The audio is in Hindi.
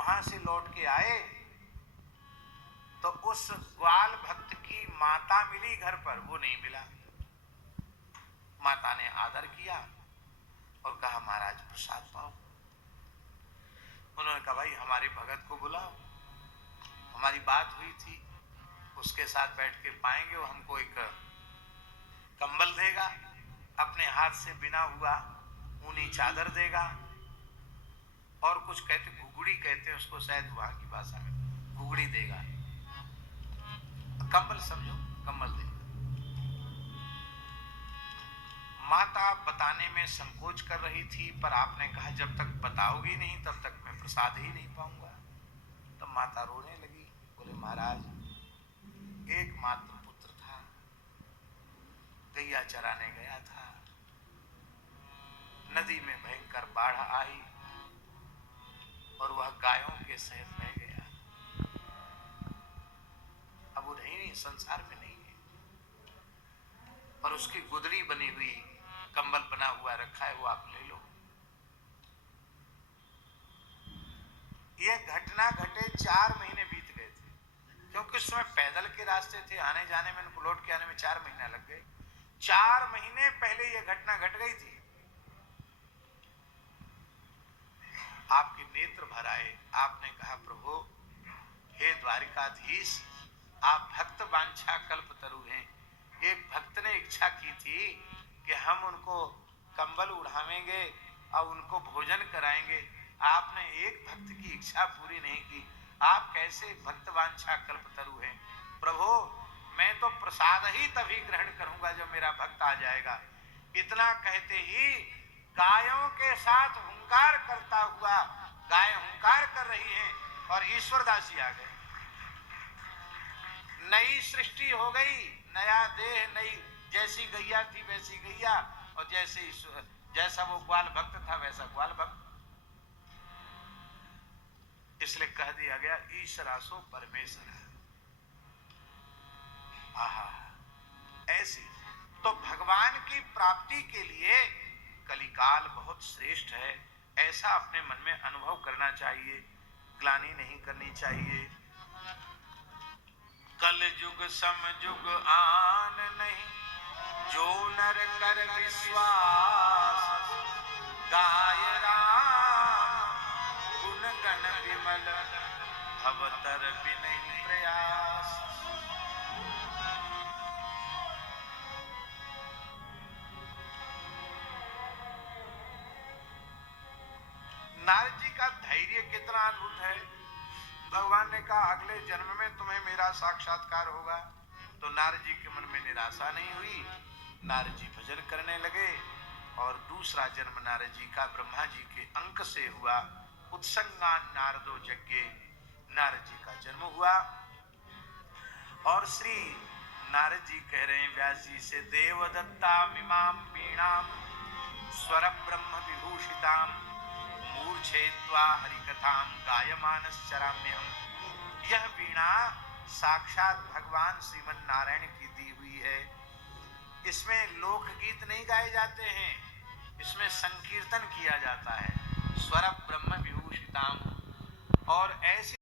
वहां से लौट के आए तो उस ग्वाल भक्त की माता मिली घर पर, वो नहीं मिला। माता ने आदर किया और कहा महाराज प्रसाद पाओ। उन्होंने कहा भाई हमारे भगत को बुलाओ, हमारी बात हुई थी, उसके साथ बैठ के पाएंगे, वो हमको एक कंबल देगा, अपने हाथ से बिना हुआ ऊनी चादर देगा, और कुछ कहते घुगड़ी कहते हैं उसको, शायद वहां की भाषा में घुगड़ी देगा, कंबल समझो, कंबल देगा। माता बताने में संकोच कर रही थी, पर आपने कहा जब तक बताओगी नहीं तब तक मैं प्रसाद ही नहीं पाऊंगा। तब माता रोने लगी, बोले महाराज एकमात्र पुत्र था, गैया चराने गया था, नदी में भयंकर बाढ़ आई और वह गायों के सहित रह गया। अब वो नहीं, संसार में नहीं है, और उसकी गुदड़ी बनी हुई कंबल बना हुआ रखा है, वो आप ले लो। ये घटना घटे 4 महीने बीत गए थे, क्योंकि उस समय पैदल के रास्ते थे, आने जाने में, उनको लौट के आने में 4 महीना लग गए। 4 महीने पहले ये घटना घट गई थी। आपके नेत्र भर आए, आपने कहा प्रभु हे द्वारिकाधीश, आप भक्त वांछा कल्प तरु हैं। एक भक्त ने इच्छा की थी कि हम उनको कंबल उड़ावेंगे और उनको भोजन कराएंगे, आपने एक भक्त की इच्छा पूरी नहीं की, आप कैसे भक्त वांछा कल्प तरु हैं। प्रभु मैं तो प्रसाद ही तभी ग्रहण करूंगा जब मेरा भक्त आ जाएगा। इतना कहते ही गायों के साथ हुंकार करता हुआ, गाय हुंकार कर रही हैं और ईश्वरदासी आ गए। नई सृष्टि हो गई, नया देह, नई, जैसी गैया थी वैसी गैया, और जैसा वो ग्वाल भक्त था वैसा ग्वाल भक्त। इसलिए कह दिया गया ईश्वरासो परमेश्वर। आहा, ऐसी तो भगवान की प्राप्ति के लिए कलिकाल बहुत श्रेष्ठ है, ऐसा अपने मन में अनुभव करना चाहिए, ग्लानि नहीं करनी चाहिए। कल युग सम युग आन नहीं, जो नर कर विश्वास, गाय राम गुण गण विमल, अवतर बिनहि प्रयास। नारद जी का धैर्य कितना अद्भुत है। भगवान ने कहा अगले जन्म में तुम्हें मेरा साक्षात्कार होगा, तो नारद जी के मन में निराशा नहीं हुई, नारद जी भजन करने लगे, और दूसरा जन्म नारद जी का ब्रह्मा जी के अंक से हुआ। उत्संगान नारदो यज्ञे, नारद जी का जन्म हुआ। और श्री नारद जी कह रहे हैं व्यास जी से, देवदत्ता मिमाम वीणाम स्वर ब्रह्म विभूषिताम, मूर्छेत्वा हरिकथाम गायमानश्चराम्यहम्। यह वीणा साक्षात भगवान श्रीमन नारायण की दी हुई है। इसमें लोकगीत नहीं गाए जाते हैं, इसमें संकीर्तन किया जाता है, स्वर ब्रह्म विभूषिताम। और ऐसी